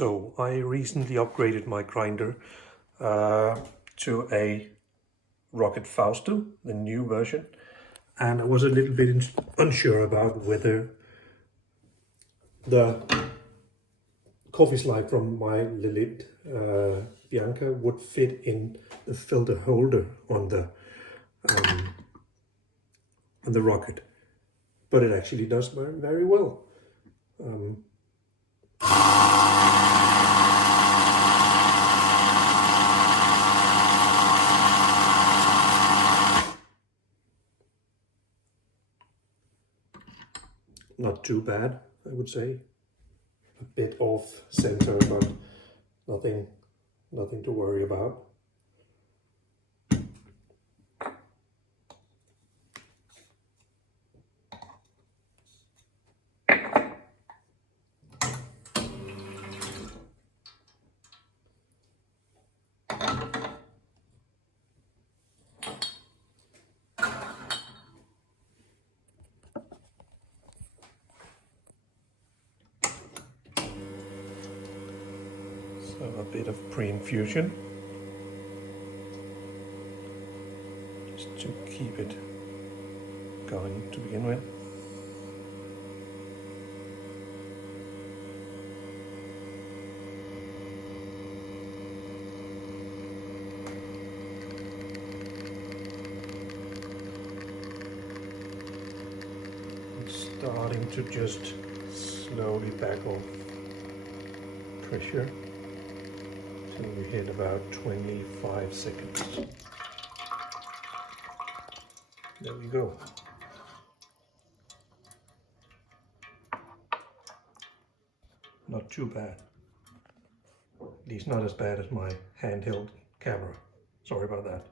So I recently upgraded my grinder to a Rocket Fausto, the new version, and I was a little bit unsure about whether the coffee slide from my Lelit Bianca would fit in the filter holder on the Rocket, but it actually does very well. Not too bad, I would say. A bit off center, but nothing to worry about. So a bit of pre-infusion, just to keep it going to begin with. Starting to just slowly back off pressure till we hit about 25 seconds. There we go. Not too bad. At least not as bad as my handheld camera. Sorry about that.